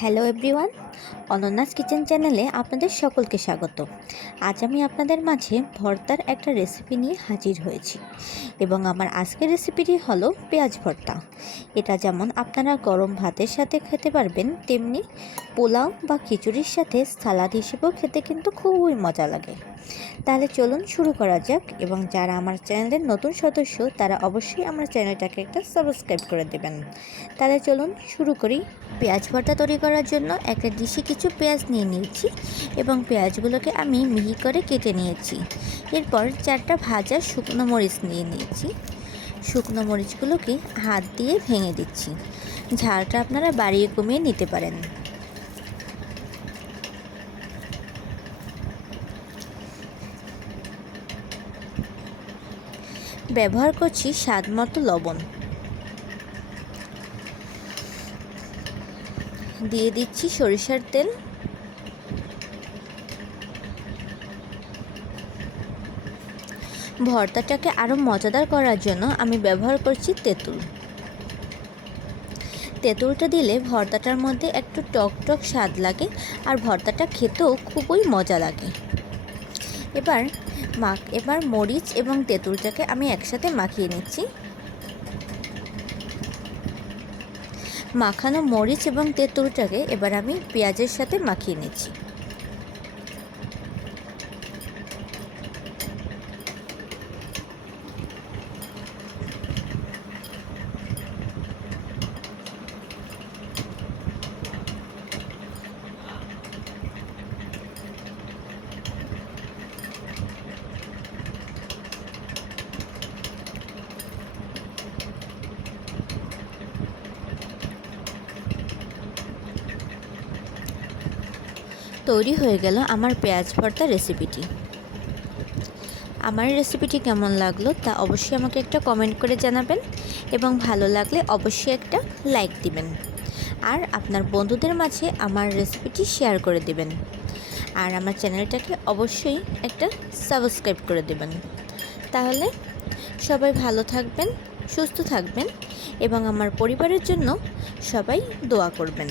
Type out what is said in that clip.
Hello everyone, অনন্যাস kitchen চ্যানেলে আপনাদের সকলকে স্বাগত। আজ আমি আপনাদের মাঝে ভর্তার একটা রেসিপি নিয়ে হাজির হয়েছি এবং আমার আজকের রেসিপিটি হলো পেঁয়াজ ভর্তা। এটা যেমন আপনারা গরম ভাতের সাথে খেতে পারবেন, তেমনি পোলাও বা খিচুড়ির সাথে সালাদ হিসেবেও খেতে কিন্তু খুবই মজা লাগে। তাহলে চলুন শুরু করা যাক, এবং যারা আমার চ্যানেলের নতুন সদস্য তারা অবশ্যই আমার চ্যানেলটাকে একটা সাবস্ক্রাইব করে দেবেন। তাহলে চলুন শুরু করি। পেঁয়াজ ভর্তা তৈরি করার জন্য একটা ডিশে কিছু পেঁয়াজ নিয়ে নিয়েছি এবং পেঁয়াজগুলোকে আমি মিহি করে কেটে নিয়েছি। এরপর 4টা ভাজা শুকনো মরিচ নিয়ে নিয়েছি। শুকনো মরিচগুলোকে হাত দিয়ে ভেঙে দিচ্ছি। ঝালটা আপনারা বাড়িয়ে কমিয়ে নিতে পারেন। ব্যবহার করছি স্বাদ মতো লবণ, দিয়ে দিচ্ছি সরিষার তেল, ভর্তাটাকে আরও মজাদার করার জন্য আমি ব্যবহার করছি তেঁতুল। তেঁতুলটা দিলে ভর্তাটার মধ্যে একটু টক টক স্বাদ লাগে আর ভর্তাটা খেতেও খুবই মজা লাগে। এবার মরিচ এবং তেঁতুলটাকে আমি একসাথে মাখিয়ে নিচ্ছি। মাখানো মরিচ এবং তেঁতুলটাকে এবার আমি পেঁয়াজের সাথে মাখিয়ে নিচ্ছি। তৈরি হয়ে গেল আমার পেঁয়াজ ভর্তা রেসিপিটি। আমার রেসিপিটি কেমন লাগলো তা অবশ্যই আমাকে একটা কমেন্ট করে জানাবেন, এবং ভালো লাগলে অবশ্যই একটা লাইক দিবেন, আর আপনার বন্ধুদের মাঝে আমার রেসিপিটি শেয়ার করে দিবেন, আর আমার চ্যানেলটাকে অবশ্যই একটা সাবস্ক্রাইব করে দেবেন। তাহলে সবাই ভালো থাকবেন, সুস্থ থাকবেন, এবং আমার পরিবারের জন্য সবাই দোয়া করবেন।